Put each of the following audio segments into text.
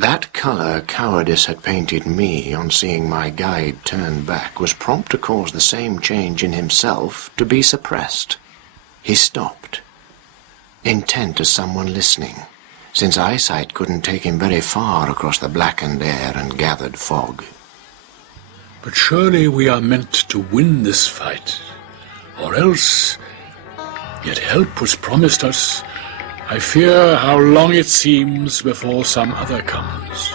That colour cowardice had painted me on seeing my guide turn back was prompt to cause the same change in himself to be suppressed. He stopped, intent as someone listening, since eyesight couldn't take him very far across the blackened air and gathered fog. But surely we are meant to win this fight, or else, yet help was promised us. I fear how long it seems before some other comes.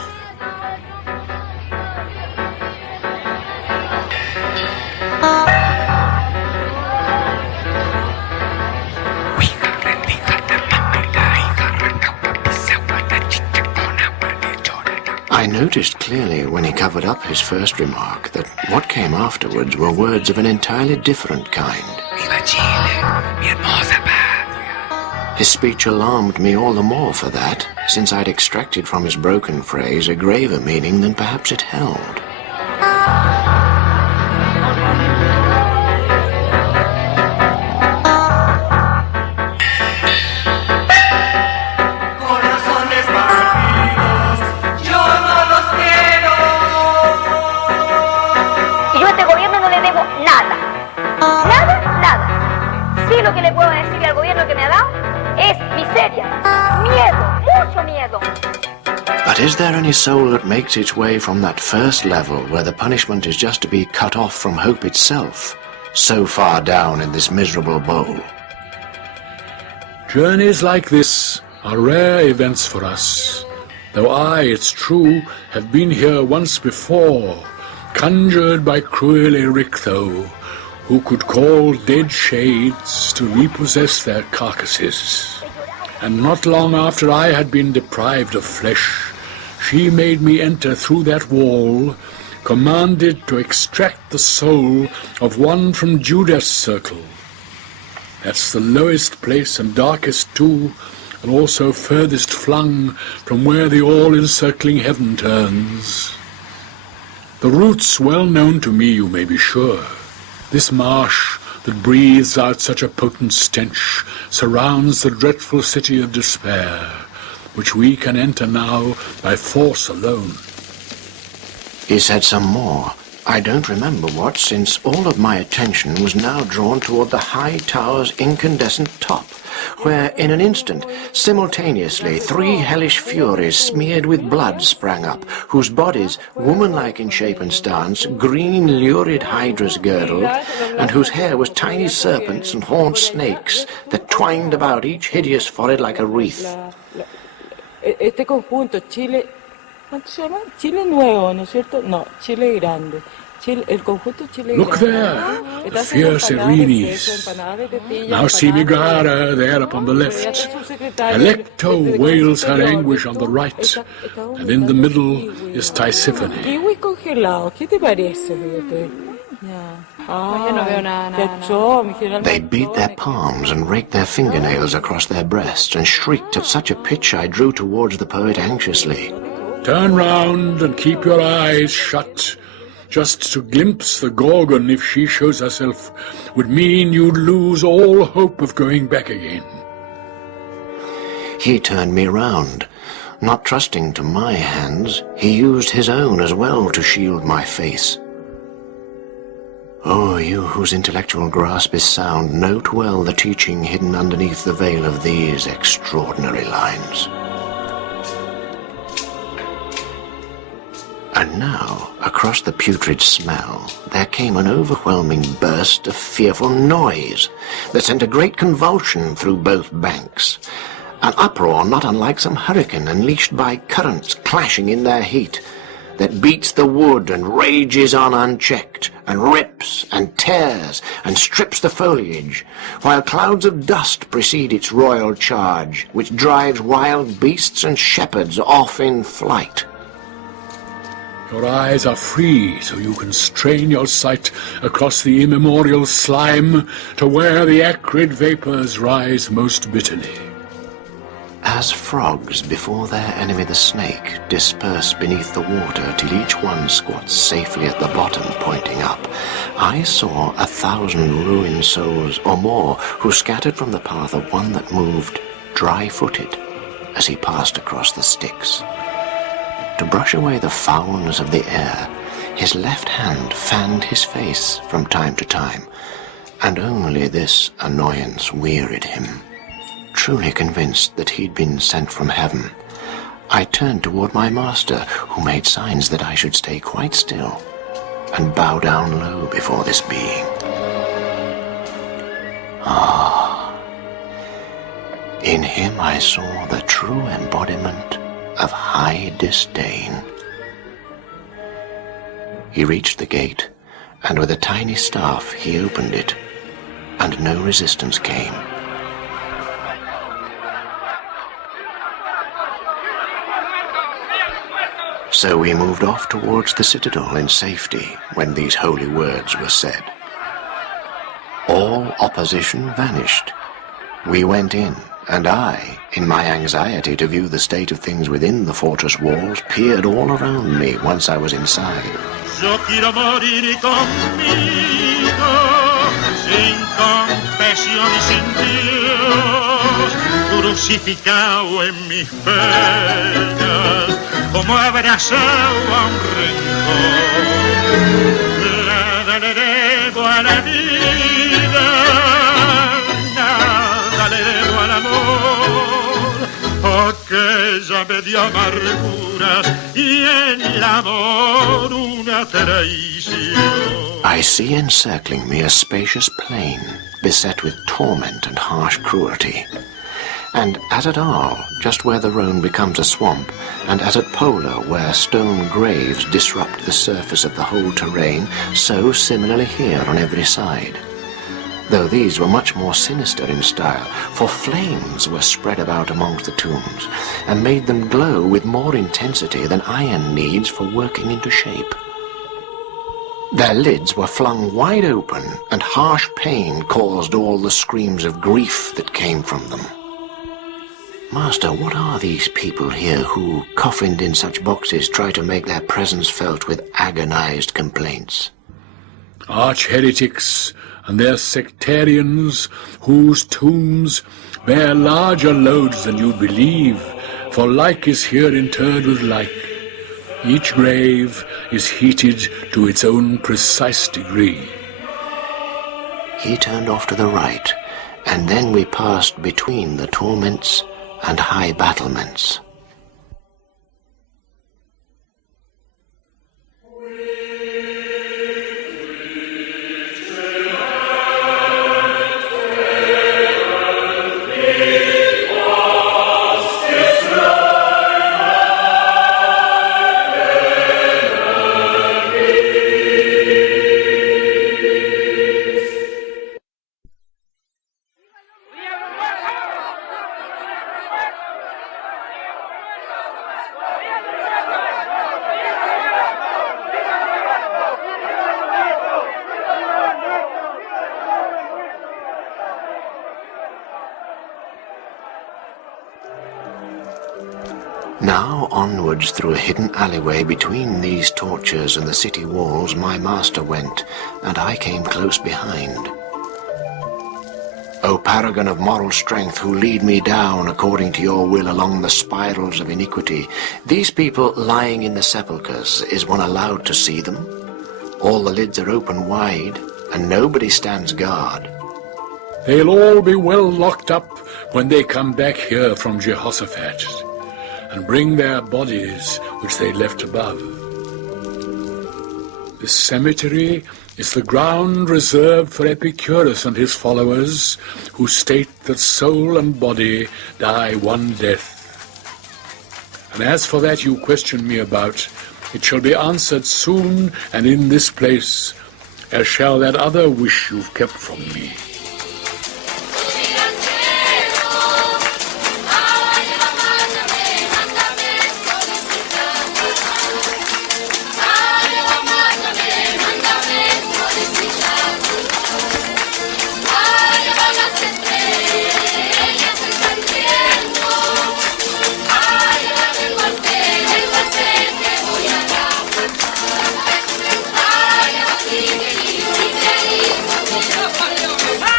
I noticed clearly when he covered up his first remark that what came afterwards were words of an entirely different kind. Viva Chile, mi hermosa patria. His speech alarmed me all the more for that, since I'd extracted from his broken phrase a graver meaning than perhaps it held. Y yo a este gobierno no le debo nada. Nada, nada. Sí, lo que le puedo decir al gobierno que me ha dado es miseria, miedo, mucho miedo. But is there any soul that makes its way from that first level where the punishment is just to be cut off from hope itself, so far down in this miserable bowl? Journeys like this are rare events for us, though I, it's true, have been here once before, conjured by cruel Erictho, who could call dead shades to repossess their carcasses. And not long after I had been deprived of flesh, she made me enter through that wall, commanded to extract the soul of one from Judas' circle. That's the lowest place and darkest too, and also furthest flung from where the all-encircling heaven turns. The route's well known to me, you may be sure. This marsh that breathes out such a potent stench surrounds the dreadful city of despair, which we can enter now by force alone. He said some more. I don't remember what, since all of my attention was now drawn toward the high tower's incandescent top, where in an instant, simultaneously, 3 hellish furies smeared with blood sprang up, whose bodies, woman-like in shape and stance, green lurid hydras girdled, and whose hair was tiny serpents and horned snakes that twined about each hideous forehead like a wreath. Este conjunto, Chile, ¿cuánto se llama? Chile Nuevo, ¿no es cierto? No, Chile Grande. El conjunto Chile Look there, the fierce Irenes. Now see Megara there upon the left. Alecto wails her anguish on the right, and in the middle is Tisiphone. Kiwi congelado, ¿qué te parece? They beat their palms and raked their fingernails across their breasts and shrieked at such a pitch I drew towards the poet anxiously. Turn round and keep your eyes shut. Just to glimpse the Gorgon, if she shows herself, would mean you'd lose all hope of going back again. He turned me round. Not trusting to my hands, he used his own as well to shield my face. Oh, you whose intellectual grasp is sound, note well the teaching hidden underneath the veil of these extraordinary lines. And now, across the putrid smell, there came an overwhelming burst of fearful noise that sent a great convulsion through both banks. An uproar not unlike some hurricane unleashed by currents clashing in their heat, that beats the wood and rages on unchecked, and rips and tears and strips the foliage, while clouds of dust precede its royal charge, which drives wild beasts and shepherds off in flight. Your eyes are free, so you can strain your sight across the immemorial slime to where the acrid vapors rise most bitterly. As frogs before their enemy the snake disperse beneath the water till each one squats safely at the bottom pointing up, I saw 1,000 ruined souls or more who scattered from the path of one that moved dry-footed as he passed across the Styx. To brush away the foulness of the air, his left hand fanned his face from time to time, and only this annoyance wearied him. Truly convinced that he'd been sent from heaven, I turned toward my master, who made signs that I should stay quite still and bow down low before this being. In him I saw the true embodiment of high disdain. He reached the gate, and with a tiny staff he opened it, and no resistance came. So we moved off towards the citadel in safety when these holy words were said. All opposition vanished. We went in, and I, in my anxiety to view the state of things within the fortress walls, peered all around me once I was inside. Yo quiero morir conmigo, sin confesión y sin Dios, crucificado en mis penas, como abrazado a un rencor. Nada le debo a la vida, nada le debo al amor, que ella me dio amarguras y el amor una traición. I see encircling me a spacious plain, beset with torment and harsh cruelty. And as at Arles, just where the Rhone becomes a swamp, and as at Pola, where stone graves disrupt the surface of the whole terrain, so similarly here on every side. Though these were much more sinister in style, for flames were spread about amongst the tombs, and made them glow with more intensity than iron needs for working into shape. Their lids were flung wide open, and harsh pain caused all the screams of grief that came from them. Master, what are these people here who, coffined in such boxes, try to make their presence felt with agonized complaints? Arch-heretics and their sectarians, whose tombs bear larger loads than you believe, for like is here interred with like. Each grave is heated to its own precise degree. He turned off to the right, and then we passed between the torments and high battlements. Now onwards through a hidden alleyway between these tortures and the city walls my master went, and I came close behind. O paragon of moral strength, who lead me down according to your will along the spirals of iniquity, these people lying in the sepulchres, is one allowed to see them? All the lids are open wide, and nobody stands guard. They'll all be well locked up when they come back here from Jehoshaphat, and bring their bodies which they left above. This cemetery is the ground reserved for Epicurus and his followers, who state that soul and body die one death. And as for that you question me about, it shall be answered soon and in this place, as shall that other wish you've kept from me. Ah!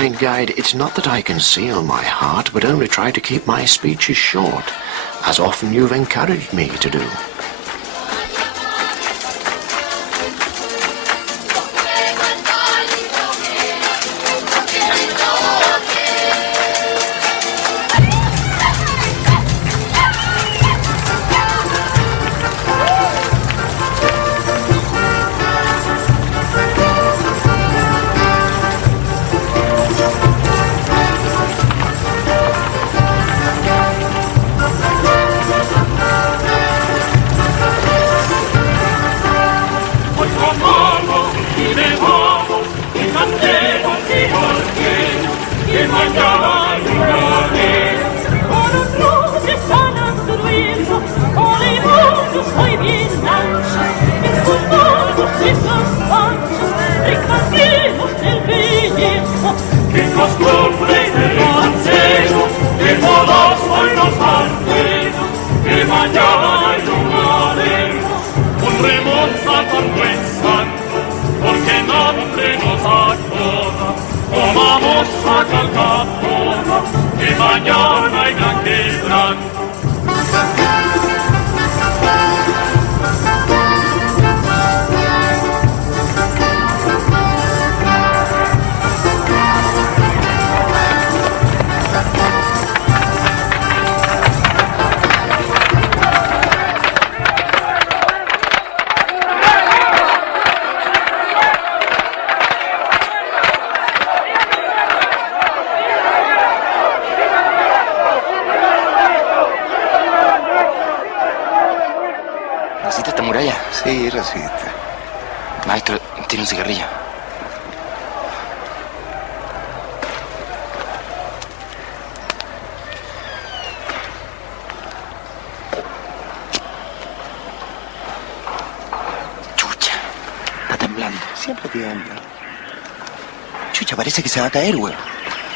kind guide, it's not that I conceal my heart, but only try to keep my speeches short, as often you've encouraged me to do. ¿Resiste esta muralla? Sí, resiste. Maestro, tiene un cigarrillo. Chucha, está temblando. Siempre tiembla. Chucha, parece que se va a caer, güey.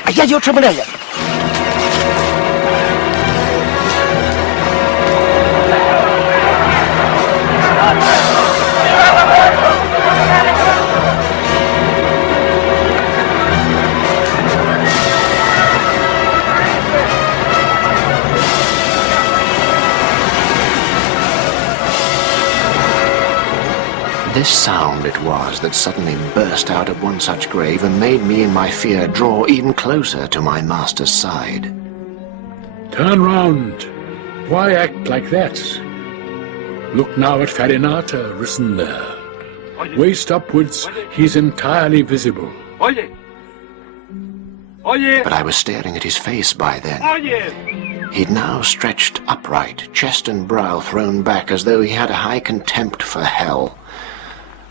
Allá hay otra muralla. This sound it was that suddenly burst out of one such grave and made me in my fear draw even closer to my master's side. Turn round. Why act like that? Look now at Farinata, risen there. Waist upwards, he's entirely visible. But I was staring at his face by then. He'd now stretched upright, chest and brow thrown back as though he had a high contempt for hell.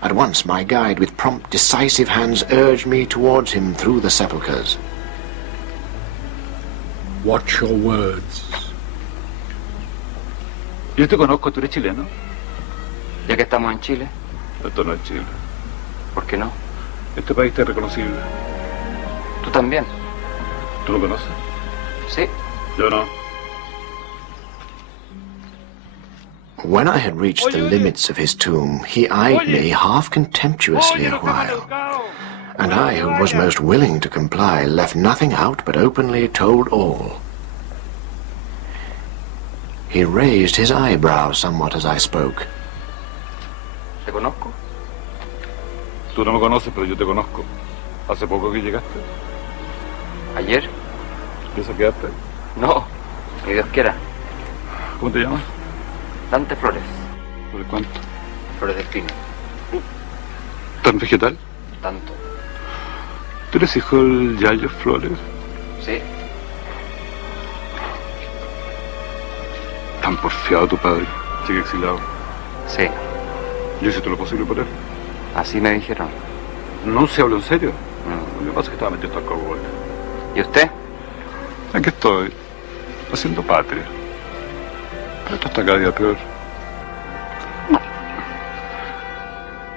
At once my guide, with prompt, decisive hands, urged me towards him through the sepulchres. Watch your words. Yo te conozco, tú eres chileno. Ya que estamos en Chile, Esto no es Chile. ¿por qué no? Este país te es reconocible. Tú también. ¿Tú lo conoces? Sí. Yo no. When I had reached the limits of his tomb, he eyed me half contemptuously a while, and I, who was most willing to comply, left nothing out but openly told all. He raised his eyebrows somewhat as I spoke. ¿Te conozco? Tú no me conoces, pero yo te conozco. ¿Hace poco que llegaste? ¿Ayer? ¿Piensas quedarte? No, ni Dios quiera. ¿Cómo te llamas? Dante Flores. ¿Por cuánto? Flores de espino. ¿Tan vegetal? Tanto. ¿Tú eres hijo del Yayo Flores? Sí. Tan porfiado tu padre. Sigue exilado. Sí. Yo hice todo lo posible por él. Así me dijeron. No se habló en serio. Lo que pasa es que estaba metido hasta el coco. ¿Y usted? Aquí estoy, haciendo patria. Pero esto está cada día peor.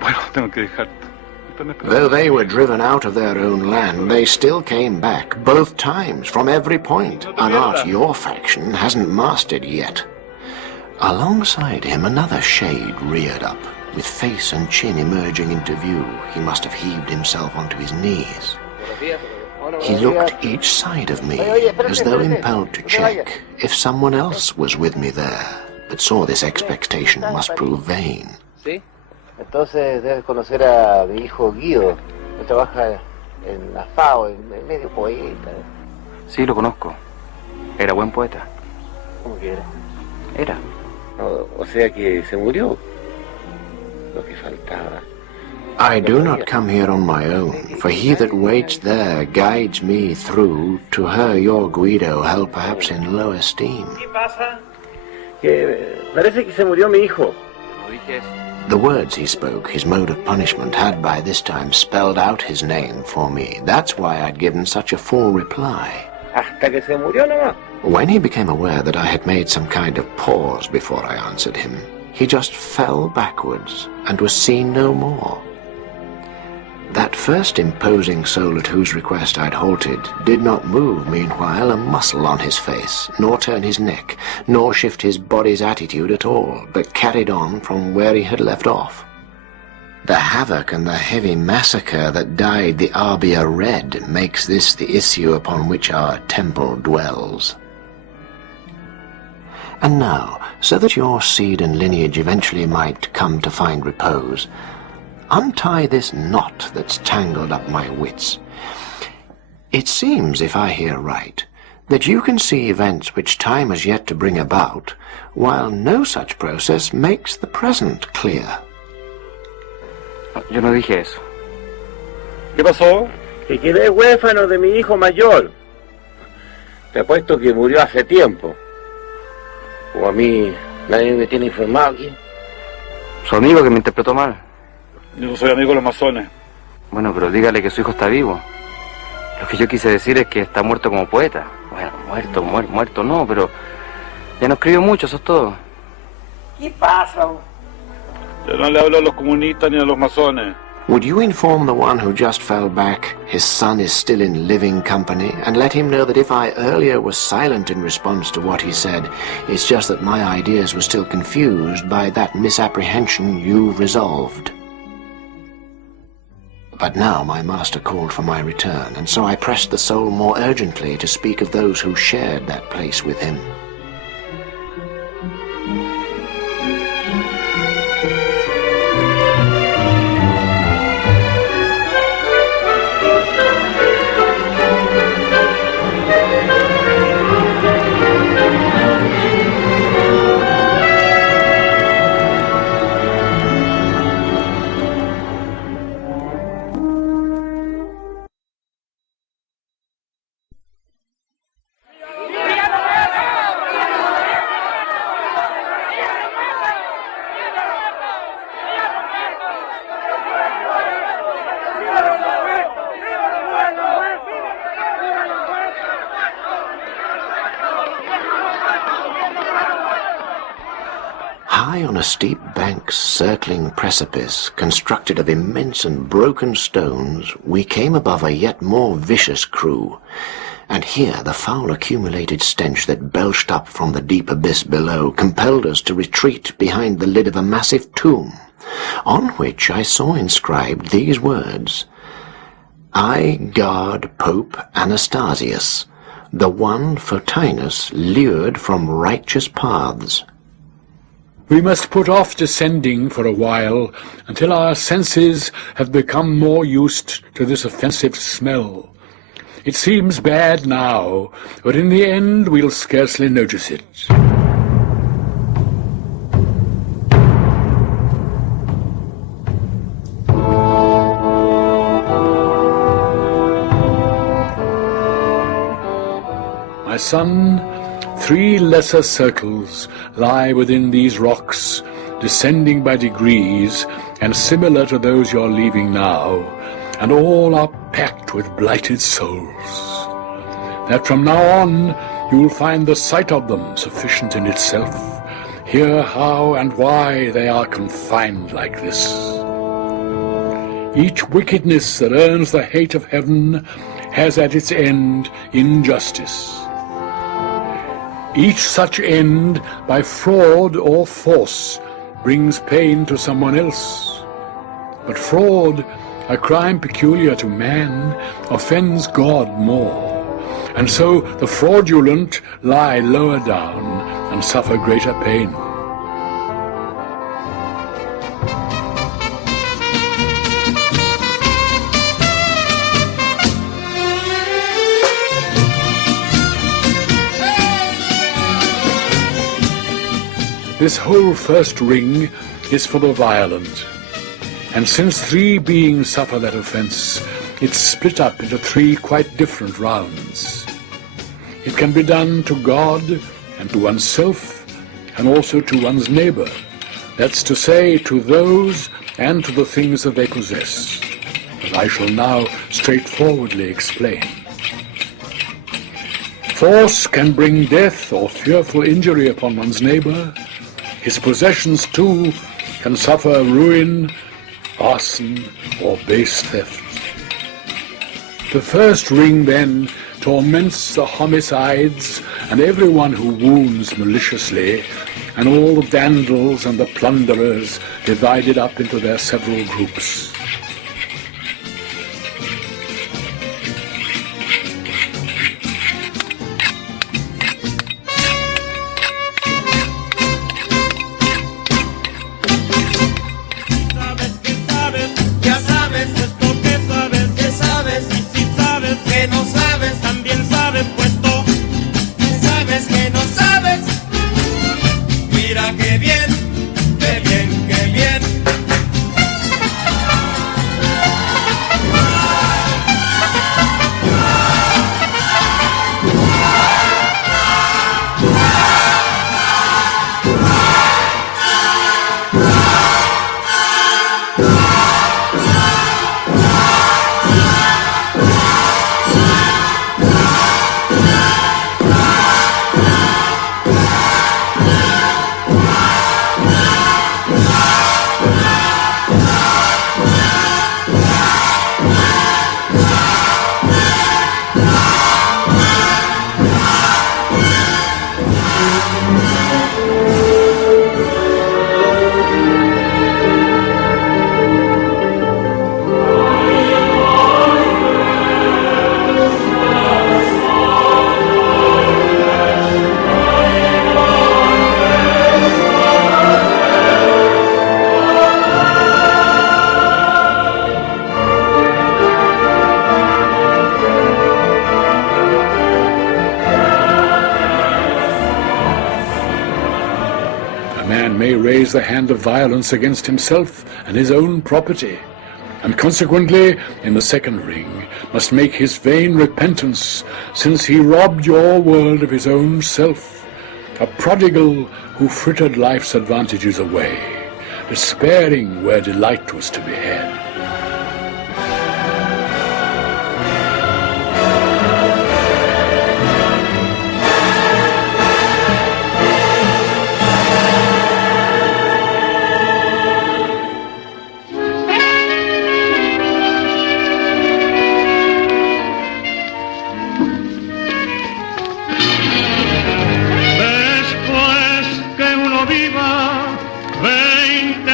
Bueno, tengo que dejarte. Though they were driven out of their own land, they still came back, both times, from every point, an art your faction hasn't mastered yet. Alongside him, another shade reared up, with face and chin emerging into view. He must have heaved himself onto his knees. He looked each side of me, as though impelled to check if someone else was with me there, but saw this expectation must prove vain. ¿Sí? Entonces debes conocer a mi hijo Guido, que trabaja en la FAO, en medio poeta. Sí, lo conozco. Era buen poeta. ¿Cómo que era? Era. O sea que se murió. Lo que faltaba. I do not come here on my own, for he that waits there guides me through to her your Guido held perhaps in low esteem. ¿Qué pasa? Que parece que se murió mi hijo. The words he spoke, his mode of punishment, had by this time spelled out his name for me. That's why I'd given such a full reply. Hasta que se murió nomás. When he became aware that I had made some kind of pause before I answered him, he just fell backwards and was seen no more. That first imposing soul at whose request I'd halted did not move, meanwhile, a muscle on his face, nor turn his neck, nor shift his body's attitude at all, but carried on from where he had left off. The havoc and the heavy massacre that dyed the Arbia red makes this the issue upon which our temple dwells. And now, so that your seed and lineage eventually might come to find repose, untie this knot that's tangled up my wits. It seems, if I hear right, that you can see events which time has yet to bring about, while no such process makes the present clear. Yo no dije eso. ¿Qué pasó? Que quedé huérfano de mi hijo mayor. Te apuesto que murió hace tiempo. O a mí nadie me tiene informado aquí. Su amigo que me interpretó mal. Yo no soy amigo de los masones. Bueno, pero dígale que su hijo está vivo. Lo que yo quise decir es que está muerto como poeta. Bueno, muerto no, pero ya no escribió mucho, eso es todo. ¿Qué pasa? Yo no le hablo a los comunistas ni a los masones. Would you inform the one who just fell back his son is still in living company, and let him know that if I earlier was silent in response to what he said, it's just that my ideas were still confused by that misapprehension you resolved? But now my master called for my return, and so I pressed the soul more urgently to speak of those who shared that place with him. High on a steep bank's circling precipice, constructed of immense and broken stones, we came above a yet more vicious crew, and here the foul accumulated stench that belched up from the deep abyss below compelled us to retreat behind the lid of a massive tomb, on which I saw inscribed these words: I guard Pope Anastasius, the one Photinus lured from righteous paths. We must put off descending for a while until our senses have become more used to this offensive smell. It seems bad now, but in the end we'll scarcely notice it. My son, 3 lesser circles lie within these rocks, descending by degrees, and similar to those you're leaving now, and all are packed with blighted souls. That from now on you'll find the sight of them sufficient in itself, hear how and why they are confined like this. Each wickedness that earns the hate of heaven has at its end injustice. Each such end, by fraud or force, brings pain to someone else. But fraud, a crime peculiar to man, offends God more. And so the fraudulent lie lower down and suffer greater pain. This whole first ring is for the violent. And since 3 beings suffer that offense, it's split up into 3 quite different rounds. It can be done to God and to oneself and also to one's neighbor. That's to say, to those and to the things that they possess, as I shall now straightforwardly explain. Force can bring death or fearful injury upon one's neighbor. His possessions, too, can suffer ruin, arson, or base theft. The first ring, then, torments the homicides and everyone who wounds maliciously, and all the vandals and the plunderers divided up into their several groups. Raise the hand of violence against himself and his own property, and consequently, in the second ring, must make his vain repentance, since he robbed your world of his own self, a prodigal who frittered life's advantages away, despairing where delight was to be had.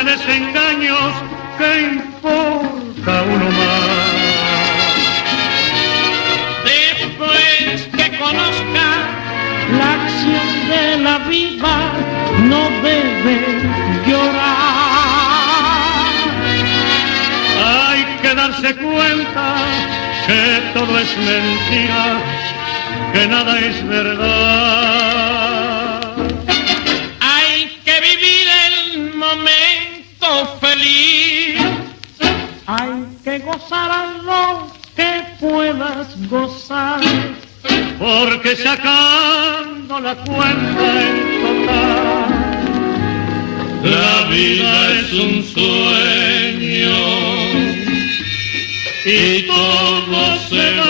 Desengaños, ¿qué importa uno más? Después que conozca la acción de la vida, no debe llorar. Hay que darse cuenta que todo es mentira, que nada es verdad. Hay que vivir el momento feliz, hay que gozar a lo que puedas gozar, porque sacando la cuenta en total, la vida es un sueño y todo se va.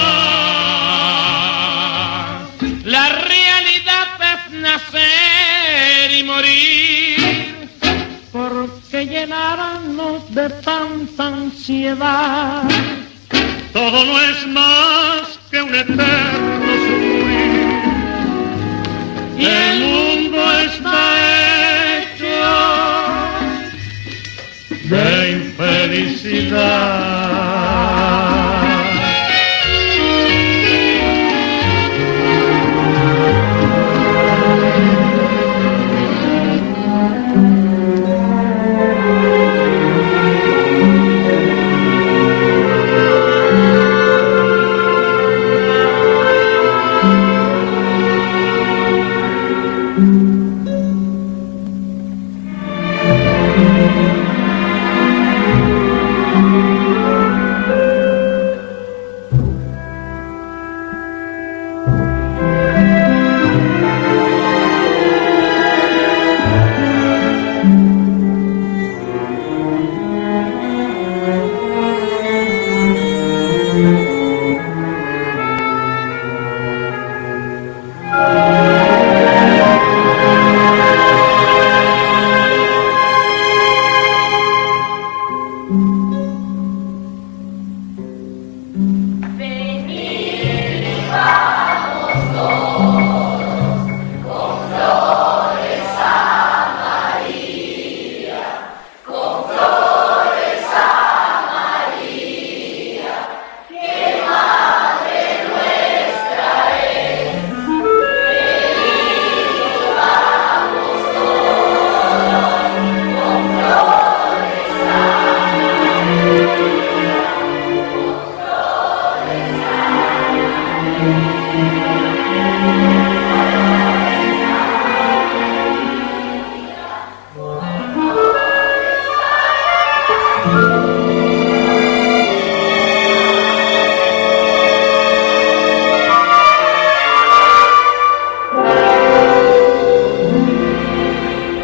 La realidad es nacer y morir, porque llenarnos de tanta ansiedad. Todo no es más que un eterno sufrir. El mundo está hecho de infelicidad. felicidad.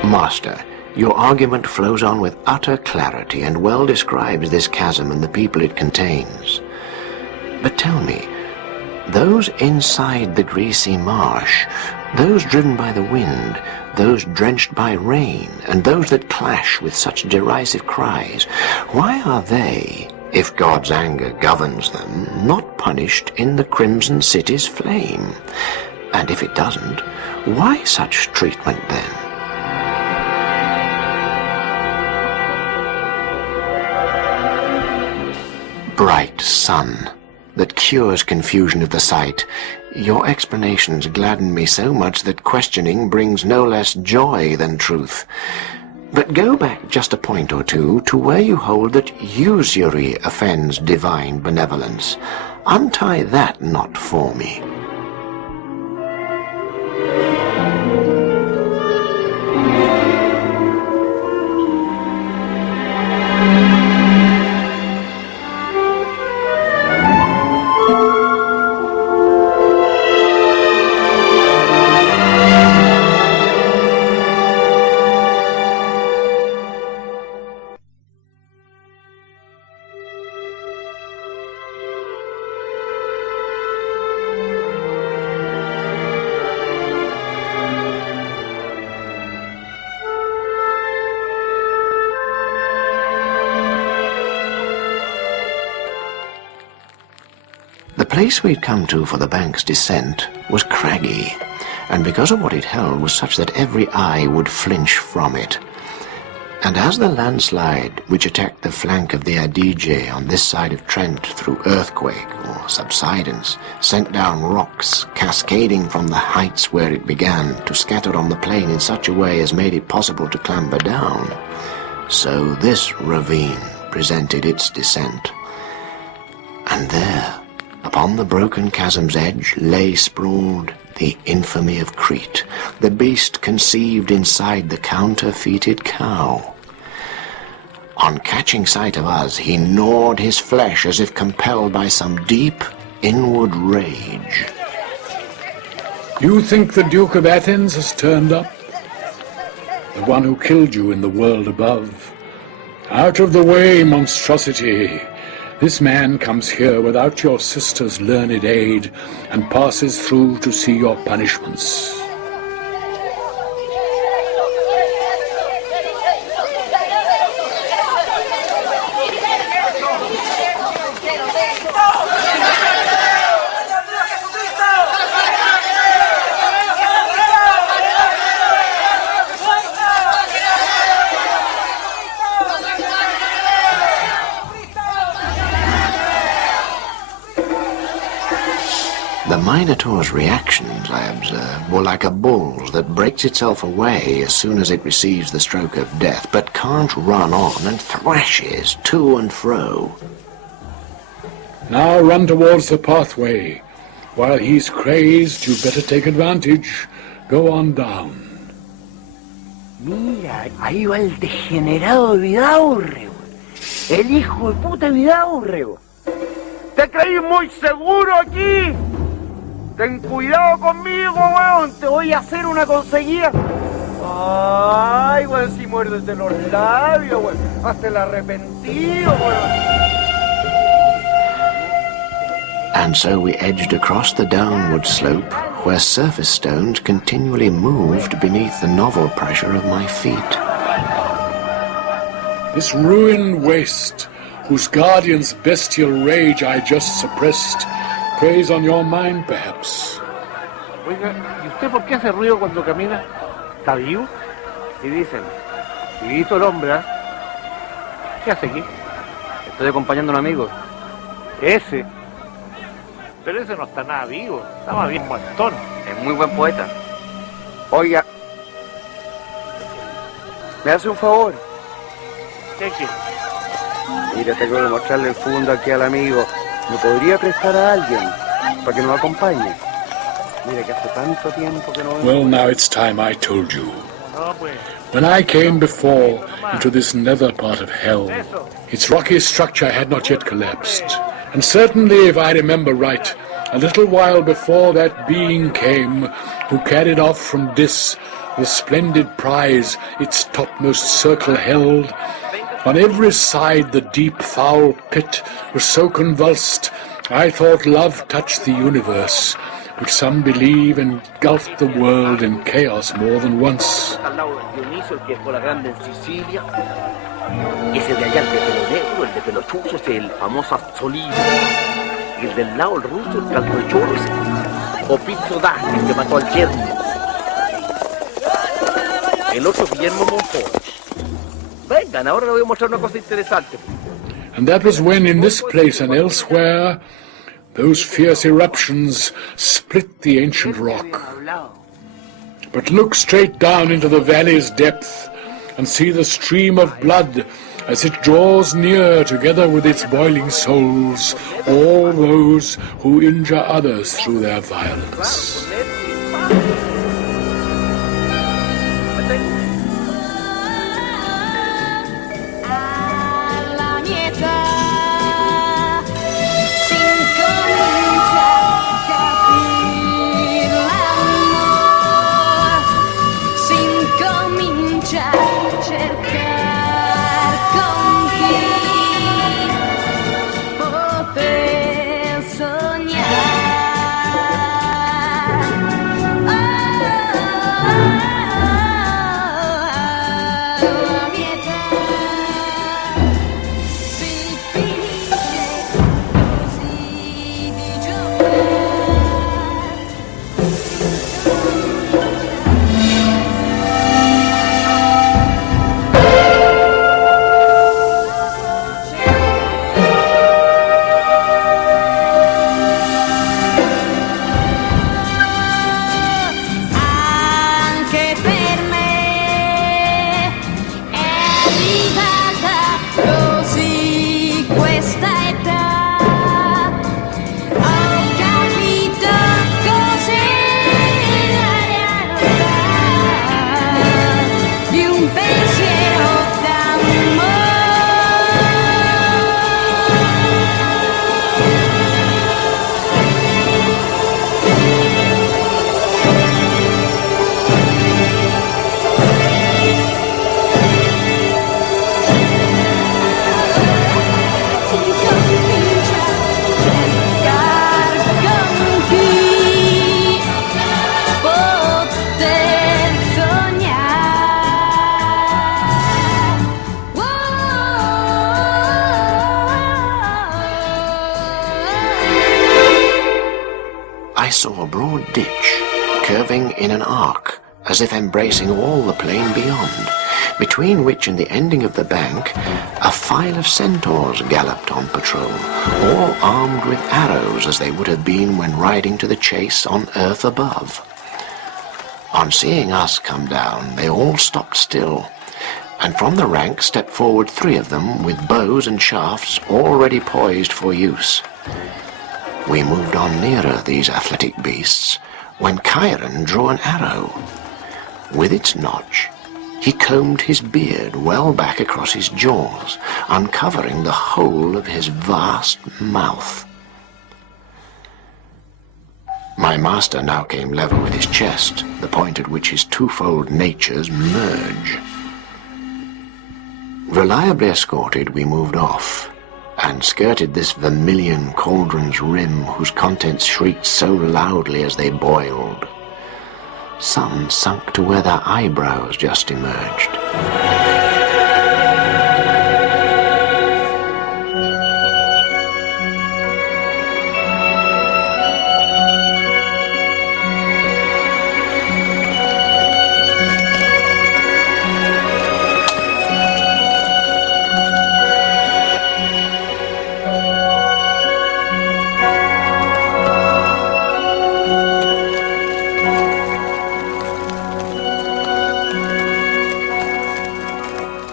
Master, your argument flows on with utter clarity and well describes this chasm and the people it contains. But tell me, those inside the greasy marsh, those driven by the wind, those drenched by rain, and those that clash with such derisive cries, why are they, if God's anger governs them, not punished in the crimson city's flame? And if it doesn't, why such treatment then? Bright sun, that cures confusion of the sight, your explanations gladden me so much that questioning brings no less joy than truth. But go back just a point or two to where you hold that usury offends divine benevolence. Untie that knot for me. The place we'd come to for the bank's descent was craggy, and because of what it held was such that every eye would flinch from it. And as the landslide which attacked the flank of the Adige on this side of Trent through earthquake or subsidence sent down rocks cascading from the heights where it began to scatter on the plain in such a way as made it possible to clamber down, so this ravine presented its descent. And there, upon the broken chasm's edge, lay sprawled the infamy of Crete, the beast conceived inside the counterfeited cow. On catching sight of us, he gnawed his flesh as if compelled by some deep inward rage. You think the Duke of Athens has turned up? The one who killed you in the world above? Out of the way, monstrosity! This man comes here without your sister's learned aid and passes through to see your punishments. The Minotaur's reactions, I observed, were like a bull's that breaks itself away as soon as it receives the stroke of death, but can't run on and thrashes to and fro. Now run towards the pathway. While he's crazed, you'd better take advantage. Go on down. Mira, ahí va el degenerado de Vidaurre, güey. El hijo de puta de Vidaurre, güey. ¿Te creís muy seguro aquí? Ten cuidado conmigo, weón. Te voy a hacer una conseguida. Ay, weón, si muerdes de los labios, weón. Hazte el arrepentido, weón. And so we edged across the downward slope, where surface stones continually moved beneath the novel pressure of my feet. This ruined waste, whose guardian's bestial rage I just suppressed, preys on your mind, perhaps. Oiga, ¿y usted por qué hace ruido cuando camina? ¿Está vivo? Y dicen, vivito el hombre, ¿eh? ¿Qué hace aquí? Estoy acompañando a un amigo. Ese. Pero ese no está nada vivo, está más bien muertón. Es muy buen poeta. Oiga, ¿me hace un favor? ¿Qué quiere? Mira, tengo que mostrarle el fondo aquí al amigo. ¿Me podría prestar a alguien para que nos acompañe? Mira que hace tanto tiempo que no... Well, now it's time I told you. No, pues. When I came before into this nether part of hell, its rocky structure had not yet collapsed. And certainly, if I remember right, a little while before that being came who carried off from Dis the splendid prize its topmost circle held. On every side the deep foul pit was so convulsed, I thought love touched the universe, which some believe engulfed the world in chaos more than once. Al lado de Dioniso, el que dejó la grande en Sicilia. Ese de allá, el de pelo negro, el de pelo chuzo, ese es el famoso Azzolino. Y el del lado, el ruso, el caldo de chorro, ese. O Pizzo Dante, el que mató al yerno. El otro Guillermo Monfort. Vengan, ahora les voy a mostrar una cosa interesante. And that was when, in this place and elsewhere, those fierce eruptions split the ancient rock. But look straight down into the valley's depth and see the stream of blood as it draws near together with its boiling souls all those who injure others through their violence. I saw a broad ditch curving in an arc as if embracing all the plain beyond, between which and the ending of the bank a file of centaurs galloped on patrol, all armed with arrows as they would have been when riding to the chase on earth above. On seeing us come down, they all stopped still, and from the rank stepped forward 3 of them with bows and shafts already poised for use. We moved on nearer these athletic beasts when Chiron drew an arrow. With its notch, he combed his beard well back across his jaws, uncovering the whole of his vast mouth. My master now came level with his chest, the point at which his twofold natures merge. Reliably escorted, we moved off, and skirted this vermilion cauldron's rim whose contents shrieked so loudly as they boiled. Some sunk to where their eyebrows just emerged.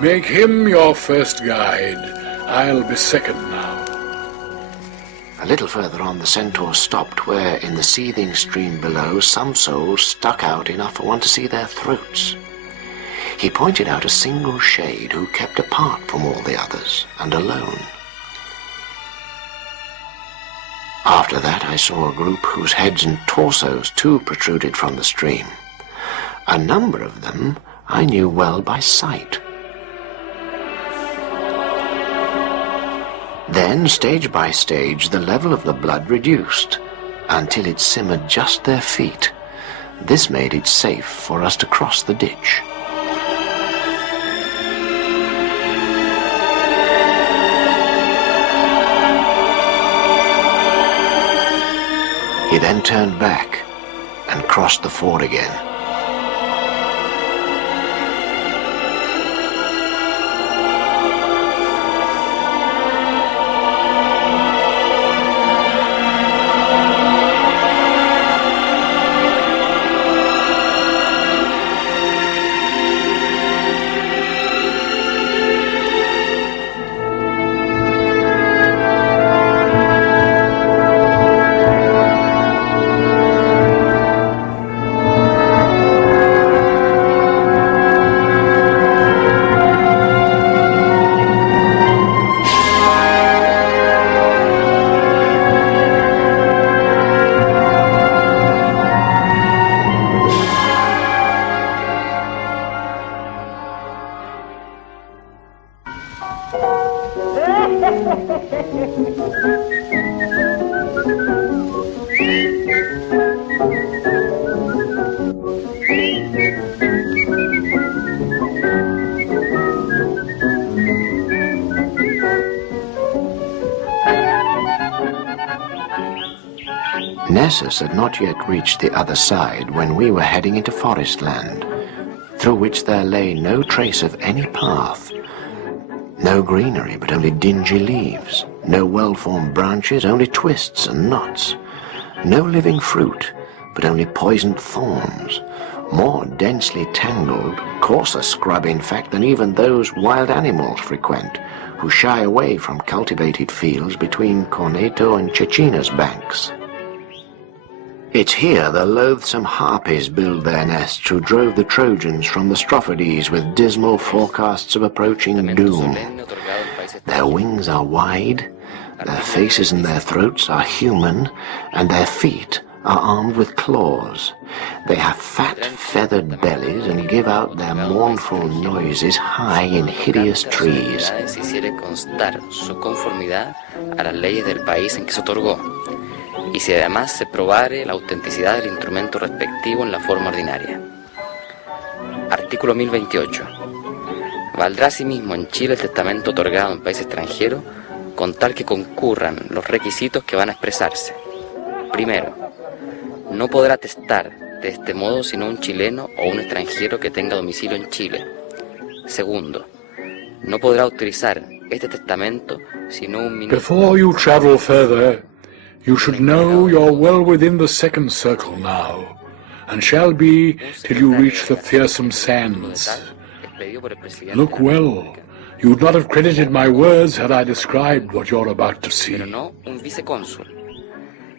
Make him your first guide. I'll be second now. A little further on, the centaurs stopped where, in the seething stream below, some souls stuck out enough for one to see their throats. He pointed out a single shade who kept apart from all the others, and alone. After that, I saw a group whose heads and torsos too protruded from the stream. A number of them I knew well by sight. Then, stage by stage, the level of the blood reduced, until it simmered just their feet. This made it safe for us to cross the ditch. He then turned back and crossed the ford again. Nessus had not yet reached the other side when we were heading into forest land, through which there lay no trace of any path. No greenery, but only dingy leaves. No well-formed branches, only twists and knots. No living fruit, but only poisoned thorns. More densely tangled, coarser scrub in fact than even those wild animals frequent, who shy away from cultivated fields between Corneto and Cecina's banks. It's here the loathsome harpies build their nests who drove the Trojans from the Strophides with dismal forecasts of approaching doom. Their wings are wide, their faces and their throats are human, and their feet are armed with claws. They have fat, feathered bellies and give out their mournful noises high in hideous trees. Y si además se probare la autenticidad del instrumento respectivo en la forma ordinaria. Artículo 1028. Valdrá asimismo en Chile el testamento otorgado en país extranjero con tal que concurran los requisitos que van a expresarse. Primero, no podrá testar de este modo sino un chileno o un extranjero que tenga domicilio en Chile. Segundo, no podrá utilizar este testamento sino un ministro. Before you travel further, you should know you're well within the second circle now, and shall be till you reach the fearsome sands. Look well. You would not have credited my words had I described what you're about to see. Pero no un vicecónsul.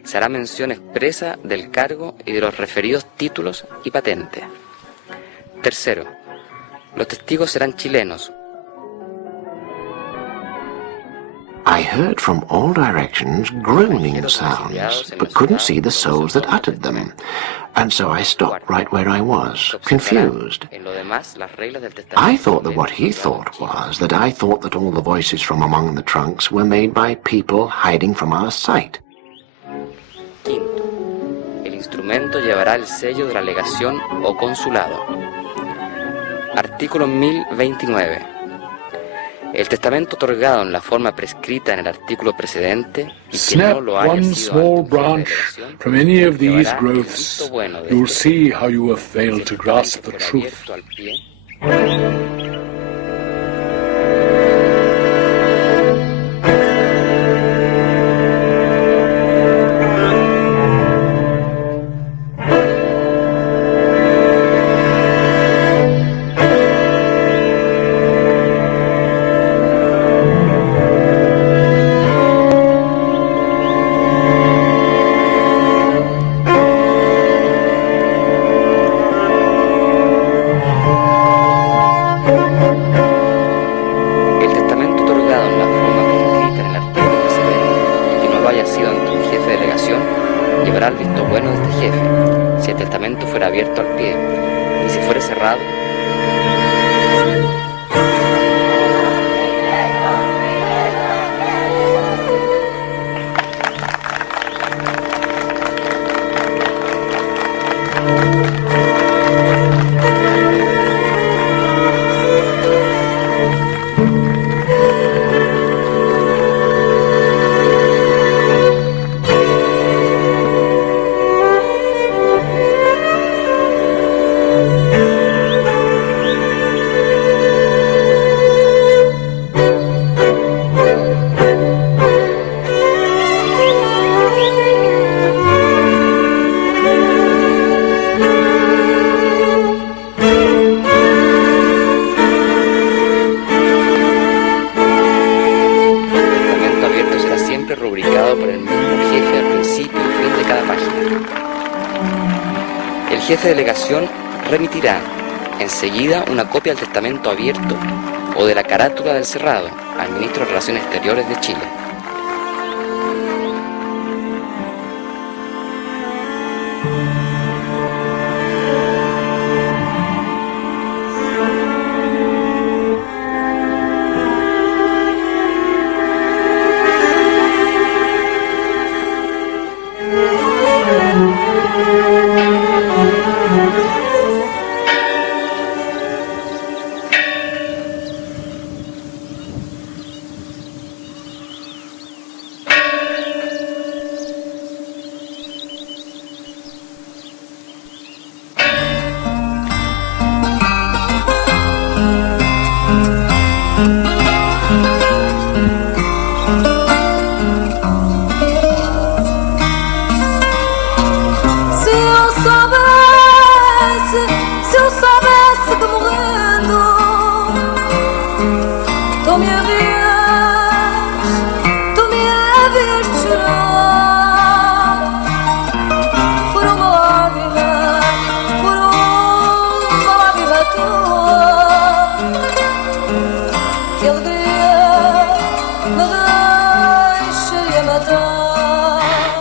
Se hará mención expresa del cargo y de los referidos títulos y patentes. Tercero, los testigos serán chilenos. I heard from all directions groaning sounds, but couldn't see the souls that uttered them, and so I stopped right where I was, confused. I thought that what he thought was that I thought that all the voices from among the trunks were made by people hiding from our sight. Quinto, el instrumento llevará el sello de la legación o consulado. Artículo 1029. El testamento otorgado en la forma prescrita en el artículo precedente y que no lo haya one sido small antes de la branch delegación, from any of these llevará el growths, visto bueno de you'll este see how you have si failed el to grasp the testamento fuera truth. abierto al pie. El testamento otorgado en la forma prescrita en el artículo precedente y que no lo haya sido ante un jefe de delegación llevará el visto bueno de este jefe, si el testamento fuera abierto al pie, y si fuere cerrado, rubricado por el mismo jefe al principio y fin de cada página. El jefe de delegación remitirá enseguida una copia del testamento abierto o de la carátula del cerrado al ministro de Relaciones Exteriores de Chile.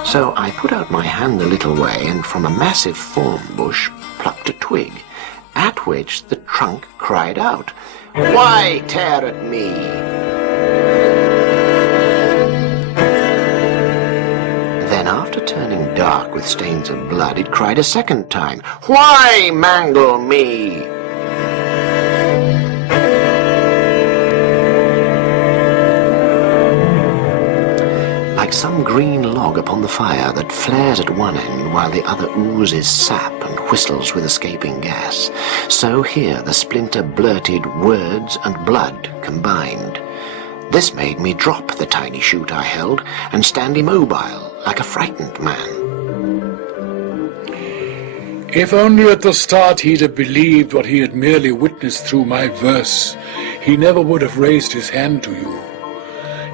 So I put out my hand a little way and from a massive thorn bush plucked a twig, at which the trunk cried out, "Why tear at me?" Then after turning dark with stains of blood, it cried a second time, "Why mangle me?" Like some green log upon the fire that flares at one end while the other oozes sap and whistles with escaping gas. So here the splinter blurted words and blood combined. This made me drop the tiny chute I held and stand immobile like a frightened man. If only at the start he'd have believed what he had merely witnessed through my verse, he never would have raised his hand to you.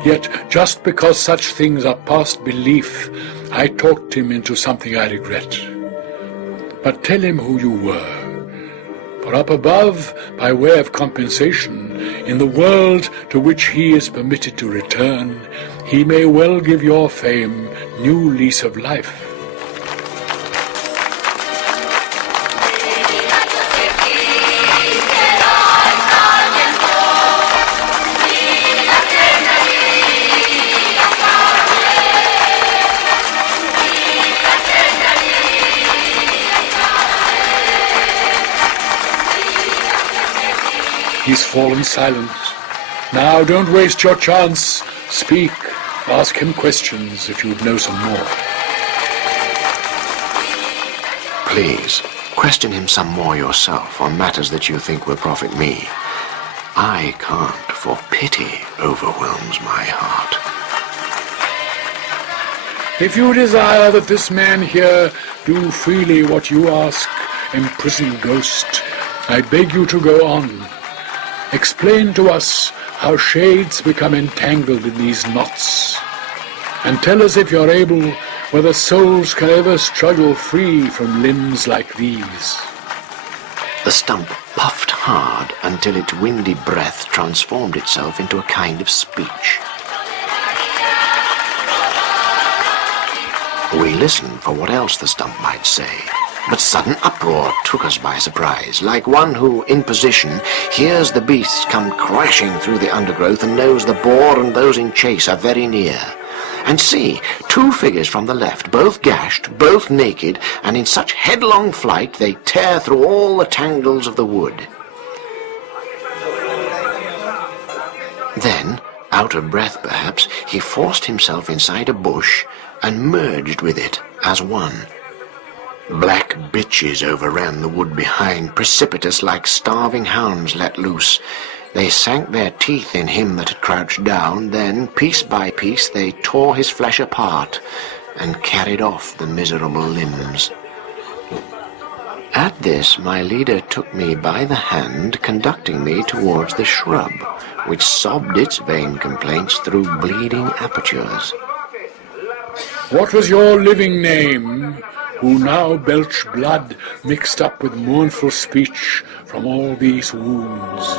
Yet, just because such things are past belief, I talked him into something I regret. But tell him who you were. For up above, by way of compensation, in the world to which he is permitted to return, he may well give your fame new lease of life. He's fallen silent. Now don't waste your chance. Speak. Ask him questions if you'd know some more. Please, question him some more yourself on matters that you think will profit me. I can't, for pity overwhelms my heart. If you desire that this man here do freely what you ask, imprisoned ghost, I beg you to go on. Explain to us how shades become entangled in these knots, and tell us, if you're able, whether souls can ever struggle free from limbs like these. The stump puffed hard until its windy breath transformed itself into a kind of speech. We listened for what else the stump might say. But sudden uproar took us by surprise, like one who, in position, hears the beasts come crashing through the undergrowth and knows the boar and those in chase are very near. And see, two figures from the left, both gashed, both naked, and in such headlong flight they tear through all the tangles of the wood. Then, out of breath perhaps, he forced himself inside a bush and merged with it as one. Black bitches overran the wood behind, precipitous like starving hounds let loose. They sank their teeth in him that had crouched down, then, piece by piece, they tore his flesh apart and carried off the miserable limbs. At this, my leader took me by the hand, conducting me towards the shrub, which sobbed its vain complaints through bleeding apertures. What was your living name, who now belch blood mixed up with mournful speech from all these wounds?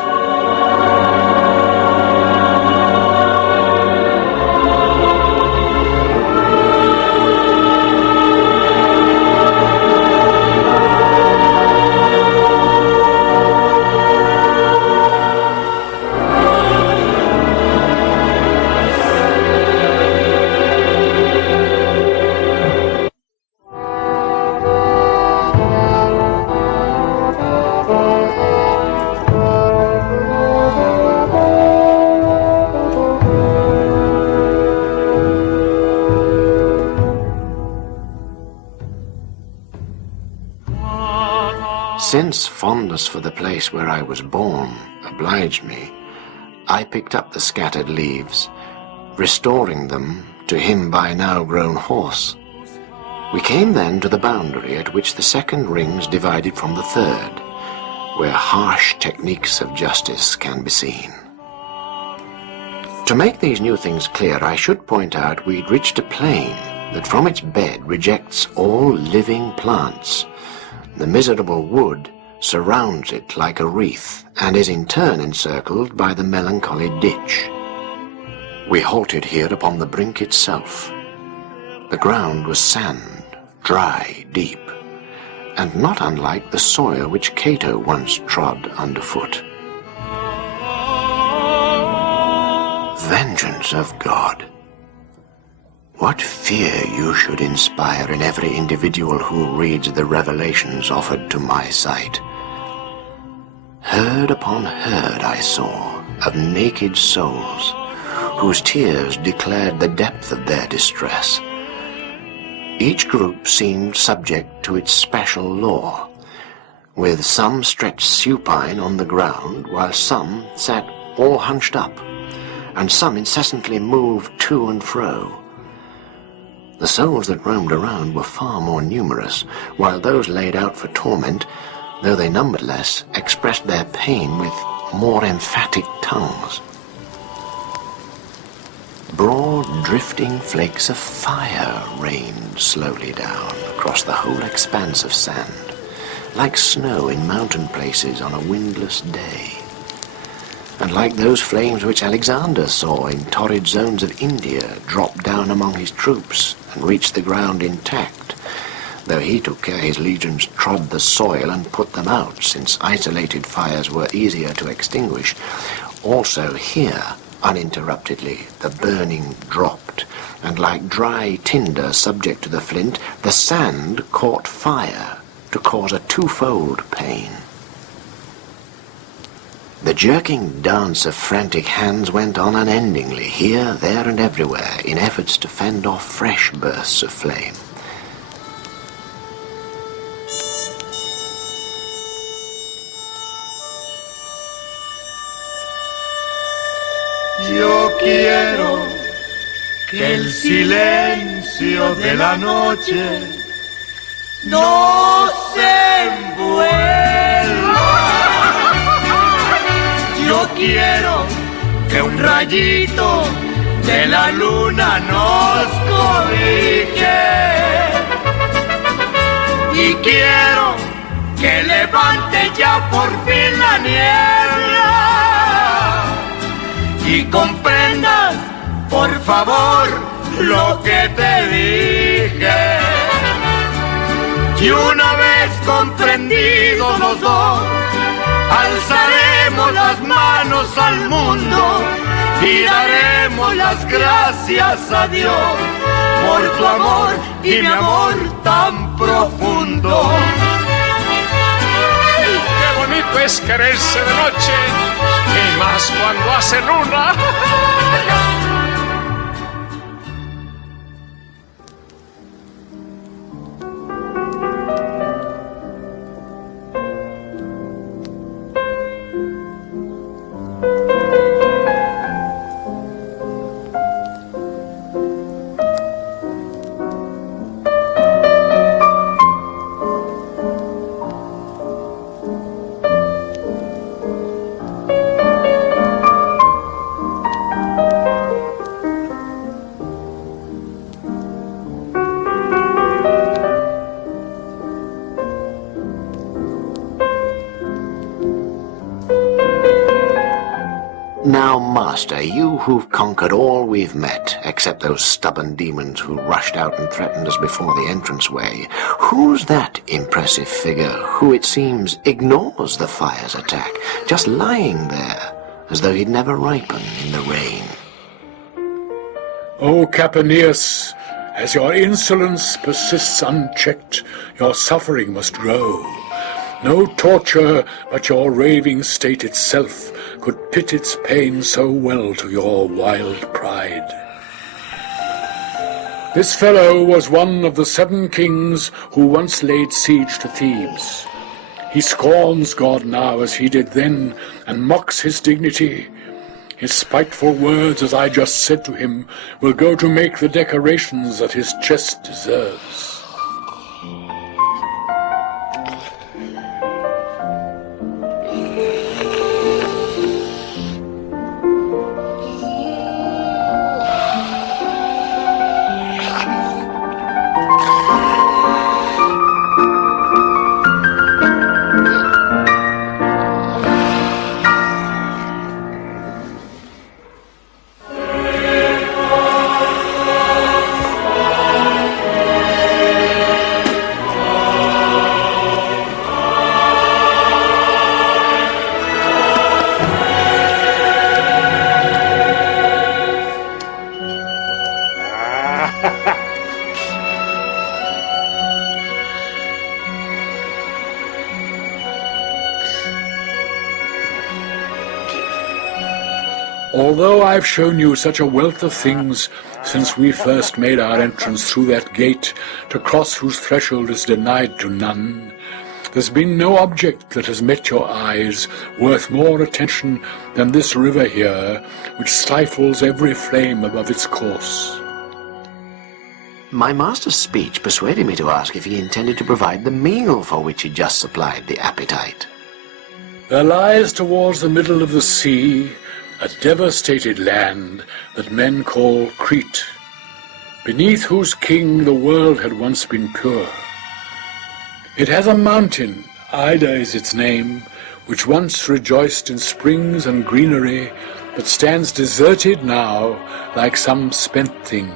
Since fondness for the place where I was born obliged me, I picked up the scattered leaves, restoring them to him by now grown hoarse. We came then to the boundary at which the second rings divided from the third, where harsh techniques of justice can be seen. To make these new things clear, I should point out we'd reached a plain that from its bed rejects all living plants. The miserable wood surrounds it like a wreath, and is in turn encircled by the melancholy ditch. We halted here upon the brink itself. The ground was sand, dry, deep, and not unlike the soil which Cato once trod underfoot. Vengeance of God! What fear you should inspire in every individual who reads the revelations offered to my sight. Herd upon herd I saw of naked souls, whose tears declared the depth of their distress. Each group seemed subject to its special law, with some stretched supine on the ground, while some sat all hunched up, and some incessantly moved to and fro. The souls that roamed around were far more numerous, while those laid out for torment, though they numbered less, expressed their pain with more emphatic tongues. Broad, drifting flakes of fire rained slowly down across the whole expanse of sand, like snow in mountain places on a windless day, and like those flames which Alexander saw in torrid zones of India drop down among his troops and reach the ground intact, though he took care his legions trod the soil and put them out, since isolated fires were easier to extinguish. Also here, uninterruptedly, the burning dropped, and like dry tinder subject to the flint, the sand caught fire to cause a twofold pain. The jerking dance of frantic hands went on unendingly, here, there, and everywhere, in efforts to fend off fresh bursts of flame. Yo quiero que el silencio de la noche no se envuelva. Yo quiero que un rayito de la luna nos cobije. Y quiero que levante ya por fin la niebla. Y comprendas, por favor, lo que te dije. Y una vez comprendidos los dos, alzaremos las manos al mundo y daremos las gracias a Dios por tu amor y mi amor tan profundo. ¡Qué bonito es quererse de noche! Y más cuando hace luna. Now, Master, you who've conquered all we've met, except those stubborn demons who rushed out and threatened us before the entranceway, who's that impressive figure who, it seems, ignores the fire's attack, just lying there, as though he'd never ripen in the rain? O Capaneus, as your insolence persists unchecked, your suffering must grow. No torture but your raving state itself could pit its pain so well to your wild pride. This fellow was one of the 7 kings who once laid siege to Thebes. He scorns God now as he did then, and mocks his dignity. His spiteful words, as I just said to him, will go to make the decorations that his chest deserves. Although I've shown you such a wealth of things since we first made our entrance through that gate, to cross whose threshold is denied to none, there's been no object that has met your eyes worth more attention than this river here, which stifles every flame above its course. My master's speech persuaded me to ask if he intended to provide the meal for which he just supplied the appetite. There lies towards the middle of the sea a devastated land that men call Crete, beneath whose king the world had once been pure. It has a mountain, Ida is its name, which once rejoiced in springs and greenery, but stands deserted now like some spent thing.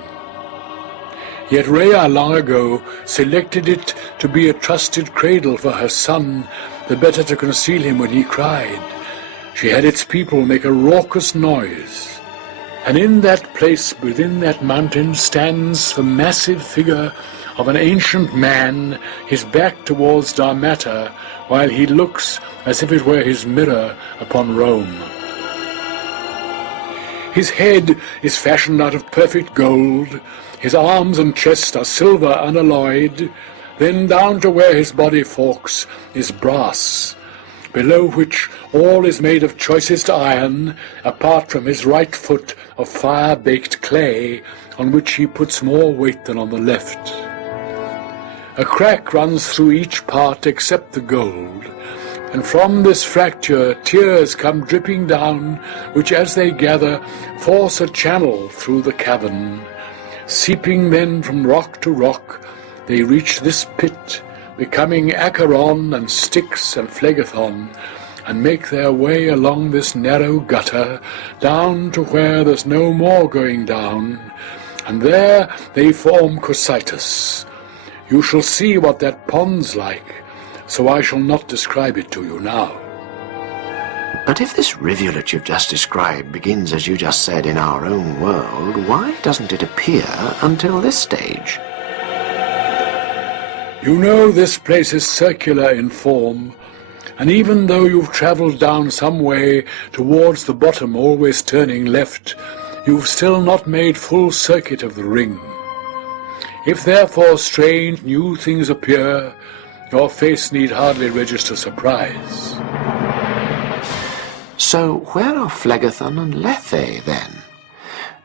Yet Rhea long ago selected it to be a trusted cradle for her son, the better to conceal him when he cried. She had its people make a raucous noise, and in that place within that mountain stands the massive figure of an ancient man, his back towards Darmata, while he looks as if it were his mirror upon Rome. His head is fashioned out of perfect gold, his arms and chest are silver unalloyed, then down to where his body forks is brass, below which all is made of choicest iron, apart from his right foot of fire-baked clay, on which he puts more weight than on the left. A crack runs through each part except the gold, and from this fracture tears come dripping down, which as they gather force a channel through the cavern. Seeping then from rock to rock, they reach this pit, becoming Acheron and Styx and Phlegethon, and make their way along this narrow gutter, down to where there's no more going down, and there they form Cocytus. You shall see what that pond's like, so I shall not describe it to you now. But if this rivulet you've just described begins, as you just said, in our own world, why doesn't it appear until this stage? You know this place is circular in form, and even though you've travelled down some way towards the bottom, always turning left, you've still not made full circuit of the ring. If therefore strange new things appear, your face need hardly register surprise. So where are Phlegethon and Lethe, then?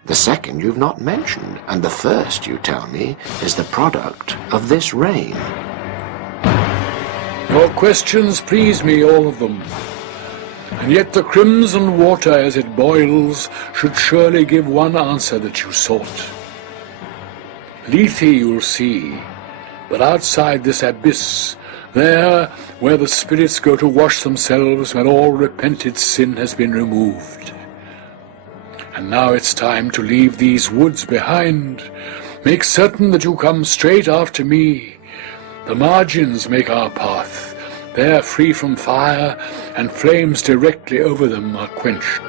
The second you've not mentioned, and the first, you tell me, is the product of this rain. Your questions please me, all of them, and yet the crimson water as it boils should surely give one answer that you sought. Lethe you'll see, but outside this abyss, there where the spirits go to wash themselves when all repented sin has been removed. And now it's time to leave these woods behind. Make certain that you come straight after me. The margins make our path. They're free from fire, and flames directly over them are quenched.